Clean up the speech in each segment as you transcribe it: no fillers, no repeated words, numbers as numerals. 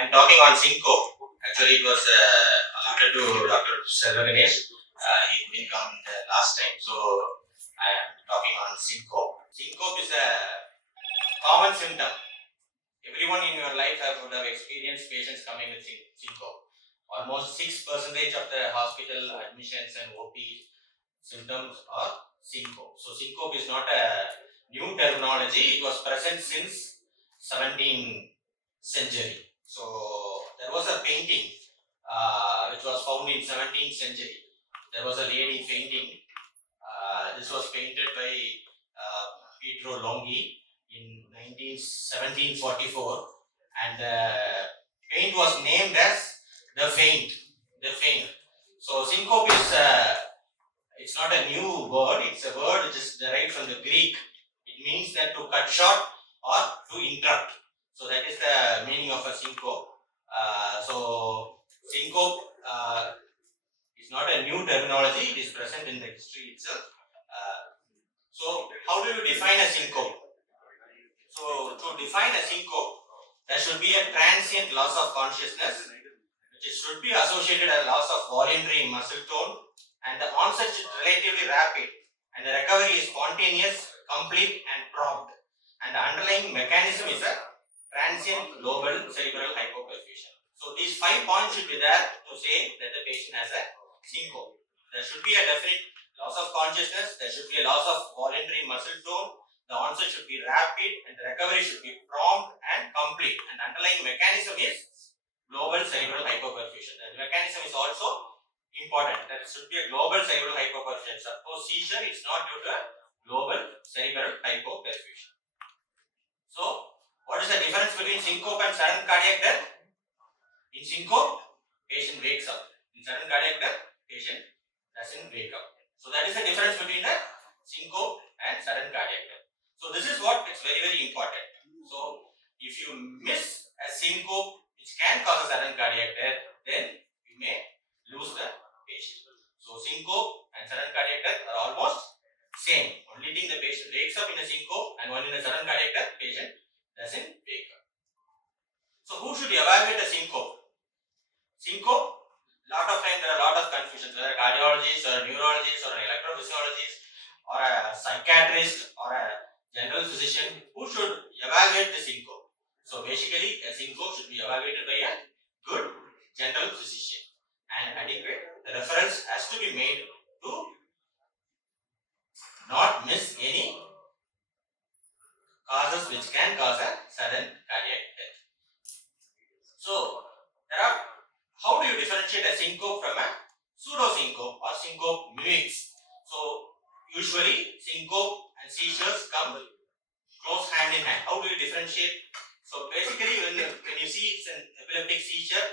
I am talking on syncope. Actually, it was alluded to Dr. Selvaganesh. He didn't come the last time, so I am talking on syncope. Syncope is a common symptom. Everyone in your life would have experienced patients coming with syncope. Almost 6% of the hospital admissions and OP symptoms are syncope. So syncope is not a new terminology. It was present since 17th century. So there was a painting which was found in 17th century. There was a lady fainting. This was painted by Pietro Longhi in 1744, and the paint was named as the faint. So syncope is it's not a new word. It's a word which is derived from the Greek. It means that to cut short or to interrupt. So that is the meaning of a syncope. So syncope is not a new terminology. It is present in the history itself. So how do you define a syncope? So to define a syncope, there should be a transient loss of consciousness, which should be associated with a loss of voluntary muscle tone, and the onset is relatively rapid, and the recovery is spontaneous, complete, and prompt. And the underlying mechanism is a transient global cerebral hypoperfusion. So these 5 points should be there to say that the patient has a syncope. There should be a definite loss of consciousness, there should be a loss of voluntary muscle tone, the onset should be rapid, and the recovery should be prompt and complete. And the underlying mechanism is global cerebral hypoperfusion. The mechanism is also important. That should be a global cerebral hypoperfusion. Suppose seizure is not due to a global cerebral hypoperfusion. So, what is the difference between syncope and sudden cardiac death? In syncope, patient wakes up. In sudden cardiac death, patient doesn't wake up. So, that is the difference between the syncope and sudden cardiac death. So, this is what is very, very important. So, if you miss a syncope which can cause a sudden cardiac death, then you may lose the patient. So, syncope and sudden cardiac death are almost same. Only thing, the patient wakes up in a syncope, and when in a sudden cardiac death, patient doesn't wake up. So, who should evaluate a syncope? Syncope, lot of times there are a lot of confusions, whether cardiologists or neurologists or an electrophysiologist or a psychiatrist or a general physician, who should evaluate the syncope. So basically, a syncope should be evaluated by a good general physician, and adequate reference has to be made to not miss any causes which can cause a sudden cardiac death. So how do you differentiate a syncope from a pseudo-syncope or syncope mimics? So usually syncope and seizures come close hand in hand. How do you differentiate? So basically, when you see it's an epileptic seizure,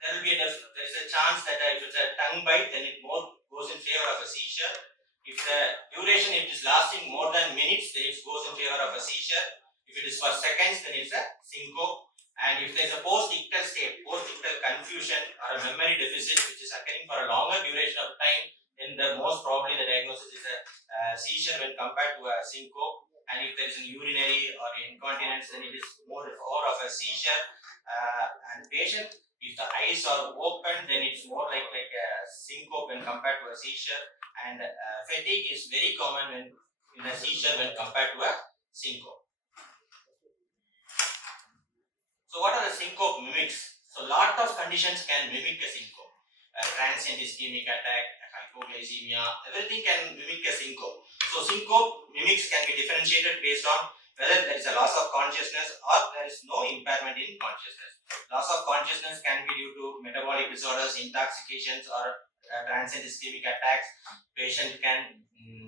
there will be there is a chance that if it's a tongue bite, then it more goes in favor of a seizure. If the duration is lasting more than minutes, then it goes in favor of a seizure. If it is for seconds, then it's a syncope. And if there is a post-ictal state, post-ictal confusion or a memory deficit which is occurring for a longer duration of time, then most probably the diagnosis is a seizure when compared to a syncope. And if there is an urinary or incontinence, then it is more of a seizure. And patient, if the eyes are open, then it's more like a syncope when compared to a seizure. And fatigue is very common in a seizure when compared to a syncope. So what are the syncope mimics? So lot of conditions can mimic a syncope. Transient ischemic attack, hypoglycemia, everything can mimic a syncope. So syncope mimics can be differentiated based on whether there is a loss of consciousness or there is no impairment in consciousness. Loss of consciousness can be due to metabolic disorders, intoxications, or transient ischemic attacks. Patient can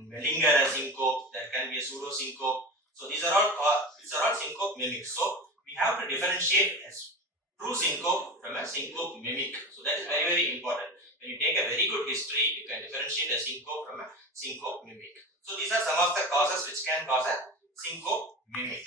malinger a syncope. There can be a pseudo syncope. So these are all syncope mimics. So we have to differentiate as true syncope from a syncope mimic. So that is very, very important. When you take a very good history, you can differentiate a syncope from a syncope mimic. So these are some of the causes which can cause a syncope mimic.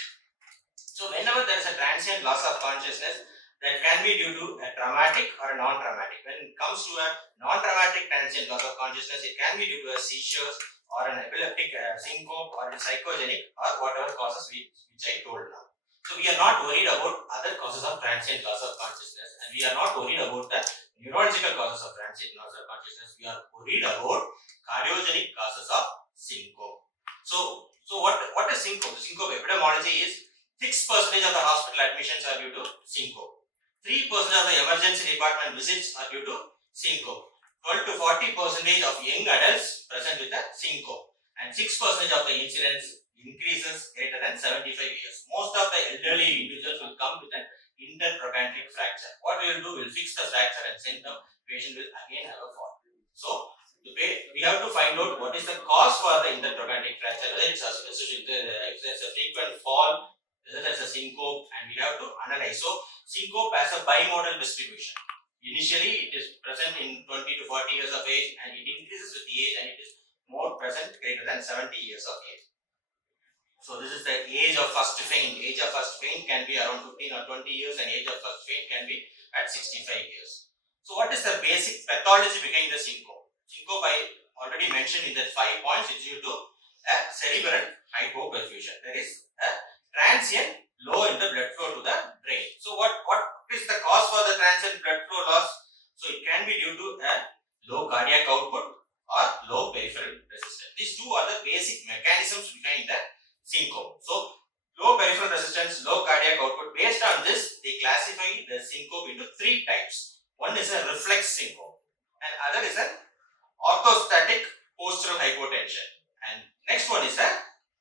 So whenever there is a transient loss of consciousness, that can be due to a traumatic or a non-traumatic. When it comes to a non-traumatic transient loss of consciousness, it can be due to a seizures or an epileptic syncope or a psychogenic or whatever causes which I told now. So we are not worried about other causes of transient loss of consciousness, and we are not worried about the neurological causes of transient loss of consciousness. We are worried about cardiogenic causes of syncope. So what is syncope? The syncope epidemiology is 6% of the hospital admissions are due to syncope. 3% of the emergency department visits are due to syncope. 12 to 40% of young adults present with a syncope, and 6% of the incidents increases greater than 75 years. Most of the elderly individuals will come with an intertrochanteric fracture. What we will do, we'll fix the fracture and send them. Patient will again have a fall. So we have to find out what is the cause for the intertrochanteric fracture, whether it's associated, if there's a frequent fall, whether there's a syncope, and we have to analyze. So syncope has a bimodal distribution. Initially, it is present in 20 to 40 years of age, and it increases with the age, and it is more present greater than 70 years of age. So this is the age of first faint. Age of first faint can be around 15 or 20 years, and age of first faint can be at 65 years. So what is the basic pathology behind the syncope? Syncope I already mentioned in the 5 points. It's due to a cerebral hypoperfusion. That is a transient low in the blood flow to the brain. So what is the cause for the transient blood flow loss? So it can be due to a low cardiac output or low peripheral resistance. These two are the basic mechanisms behind the syncope. So low peripheral resistance, low cardiac output. Based on this, they classify the syncope into 3 types. One is a reflex syncope, and other is an orthostatic postural hypotension, and next one is a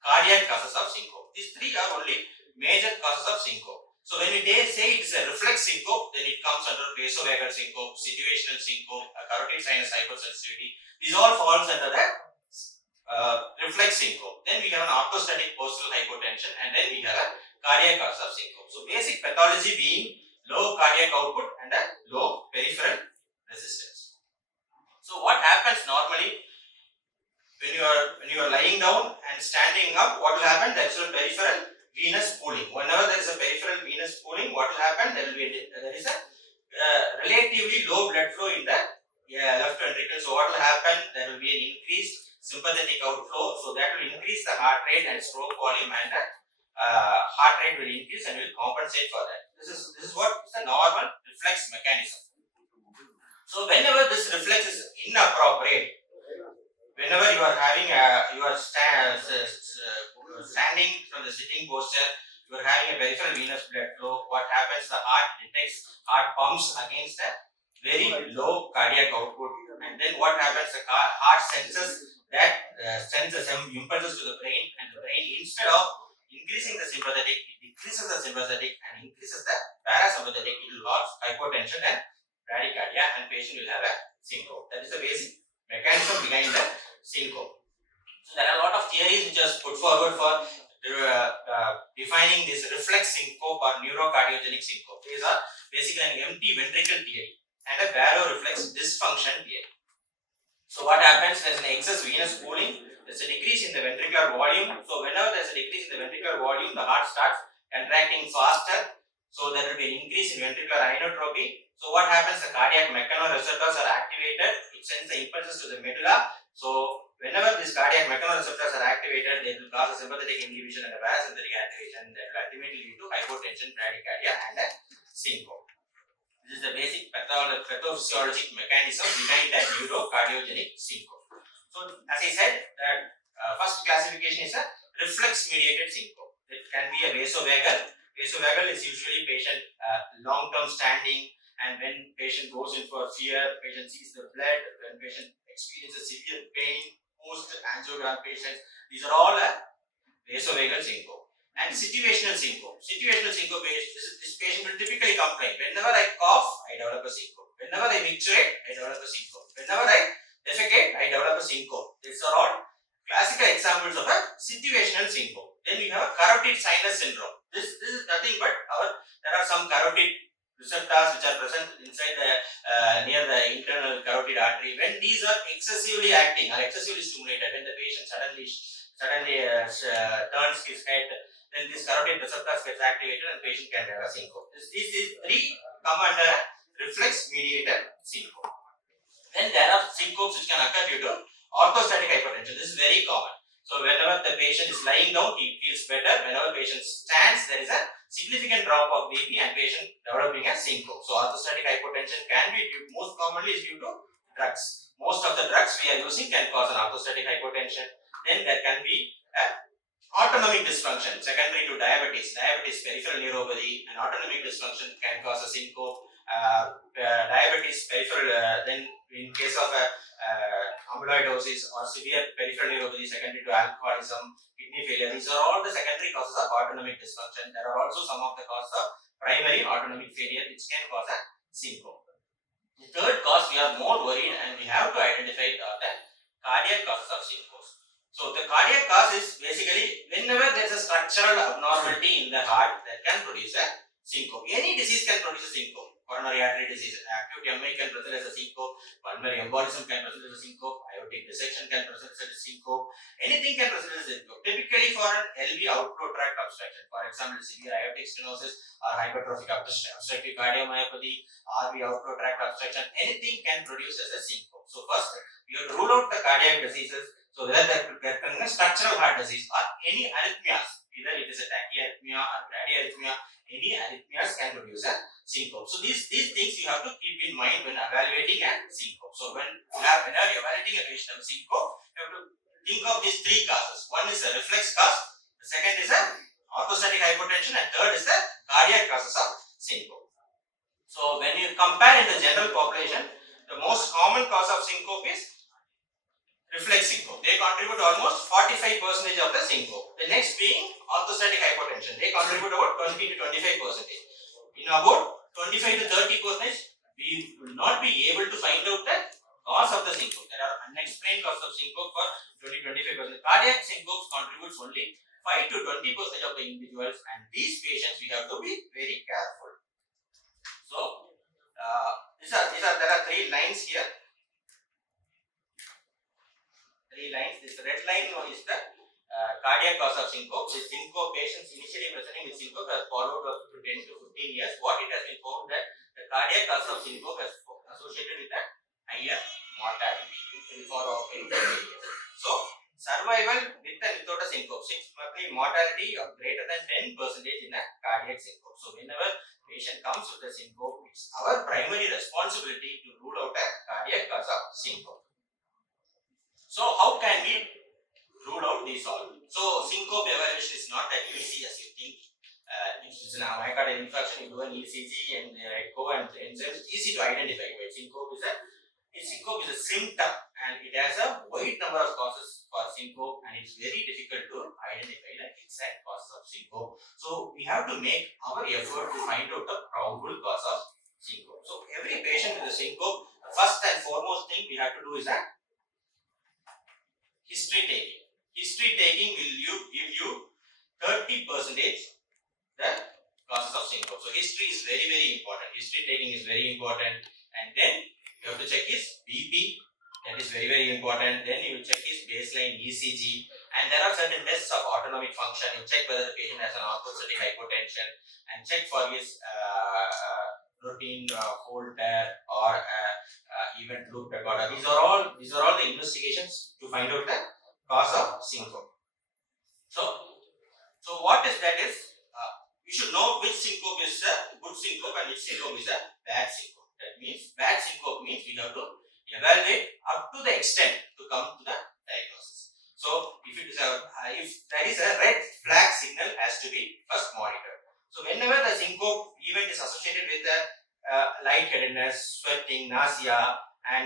cardiac causes of syncope. These 3 are only major causes of syncope. So when we say it is a reflex syncope, then it comes under vasovagal syncope, situational syncope, carotid sinus hypersensitivity. These all falls under the reflex syncope. Then we have an orthostatic postural hypotension, and then we have a cardiac cause of syncope. So basic pathology being low cardiac output and a low peripheral resistance. So what happens normally when you are lying down and standing up? What will happen? There is a peripheral venous pooling. Whenever there is a peripheral venous pooling, what will happen? There is a relatively low blood flow in the left ventricle. So what will happen? There will be an increased sympathetic outflow. So that will increase the heart rate and stroke volume, and the heart rate will increase and will compensate for that. This is what is the normal reflex mechanism. So whenever this reflex is inappropriate, whenever you are having standing from the sitting posture, you are having a peripheral venous blood flow, what happens? The heart detects, heart pumps against a very low cardiac output, and then what happens? The heart senses that sends some impulses to the brain, and the brain, instead of increasing the sympathetic, it decreases the sympathetic and increases the parasympathetic. It will cause hypotension and bradycardia, and patient will have a syncope. That is the basic mechanism behind the syncope. So there are a lot of theories which are put forward for defining this reflex syncope or neurocardiogenic syncope. These are basically an empty ventricle theory and a baroreflex dysfunction theory. So what happens? There is an excess venous pooling. There is a decrease in the ventricular volume. So whenever there is a decrease in the ventricular volume, the heart starts contracting faster. So there will be an increase in ventricular inotropy. So what happens? The cardiac mechanoreceptors are activated. It sends the impulses to the medulla. So whenever these cardiac mechanoreceptors are activated, they will cause a sympathetic inhibition and a parasympathetic activation that will ultimately lead to hypotension, bradycardia, and a syncope. This is the basic pathophysiologic mechanism behind the neurocardiogenic syncope. So as I said, that first classification is a reflex-mediated syncope. It can be a vasovagal. Vasovagal is usually patient long-term standing, and when patient goes in for fear, patient sees the blood, when patient experiences severe pain, post-angiogram patients, these are all a vasovagal syncope. And situational syncope. Situational syncope is this patient will typically complain, whenever I cough, I develop a syncope. Whenever I micturate, I develop a syncope. Whenever I defecate, I develop a syncope. These are all classical examples of a situational syncope. Then we have a carotid sinus syndrome. This is nothing but there are some carotid receptors which are present inside the near the internal carotid artery. When these are excessively acting or excessively stimulated, when the patient suddenly turns his head, then this carotid receptors gets activated and patient can have a syncope. These 3 come under reflex mediated syncope. Then there are syncopes which can occur due to orthostatic hypertension. This is very common. So So whenever the patient is lying down, he feels better. Whenever patient stands, there is a significant drop of BP and patient developing a syncope. So orthostatic hypotension can be due, most commonly is due to drugs. Most of the drugs we are using can cause an orthostatic hypotension. Then there can be a autonomic dysfunction secondary to diabetes. Diabetes, peripheral neuropathy, and autonomic dysfunction can cause a syncope. Diabetes, peripheral, then in case of amyloidosis or severe peripheral neuropathy secondary to alcoholism, kidney failure, these are all the secondary causes of autonomic dysfunction. There are also some of the causes of primary autonomic failure which can cause a syncope. The third cause we are more worried and we have to identify the cardiac causes of syncope. So the cardiac cause is basically whenever there is a structural abnormality in the heart that can produce a syncope. Any disease can produce a syncope. Coronary artery disease, acute MI can present as a syncope, pulmonary embolism can present as a syncope, aortic dissection can present as a syncope, anything can present as a syncope. Typically for an LV outflow tract obstruction, for example severe aortic stenosis or hypertrophic obstructive cardiomyopathy, RV outflow tract obstruction, anything can produce as a syncope. So first we have to rule out the cardiac diseases. So whether there can be a structural heart disease or any arrhythmias, either it is a tachyarrhythmia or bradyarrhythmia, any arrhythmias can produce a syncope. So these things you have to keep in mind when evaluating a syncope. So when you are evaluating a patient of syncope, you have to think of these three causes. One is a reflex cause, the second is a orthostatic hypotension, and third is the cardiac causes of syncope. So when you compare in the general population, the most common cause of syncope is reflex syncope. They contribute almost 45% of the syncope. The next being orthostatic hypotension. They contribute about 20 to 25%. In about 25 to 30%, we will not be able to find out the cause of the syncope. There are unexplained causes of syncope for 20-25%. Cardiac syncopes contributes only 5 to 20% of the individuals, and these patients we have to be very careful. So there are three lines here. Three lines. This red line is the cardiac cause of syncope. The syncope patients initially presenting with syncope are followed up to 10 to 15 years. What it has been found that the cardiac cause of syncope is associated with a higher mortality for 10 years. So survival with and without a syncope, 6-monthly mortality of greater than 10% in a cardiac syncope. So whenever patient comes with a syncope, it's our primary responsibility to rule out a cardiac cause of syncope. So how can we rule out these all? So syncope evaluation is not that easy as you think. If it's an myocardial infarction, you do an ECG and echo and enzymes. It's easy to identify. But syncope is a symptom, and it has a wide number of causes for syncope, and it's very difficult to identify the exact cause of syncope. So we have to make our effort to find out the probable cause of syncope. So every patient with a syncope, the first and foremost thing we have to do is a history taking. History taking will give you 30% the causes of syncope. So history is very, very important. History taking is very important. And then you have to check his BP. That is very, very important. Then you check his baseline ECG. And there are certain tests of autonomic function. You check whether the patient has an orthostatic hypotension, and check for his routine Holter or event loop recorder. These are all the investigations to find out the cause of syncope. So what is that is we should know which syncope is a good syncope and which syncope is a bad syncope. That means bad syncope means we have to evaluate up to the extent to come to the diagnosis. So if there is a red flag signal has to be first monitored. So whenever the syncope event is associated with lightheadedness, sweating, nausea, and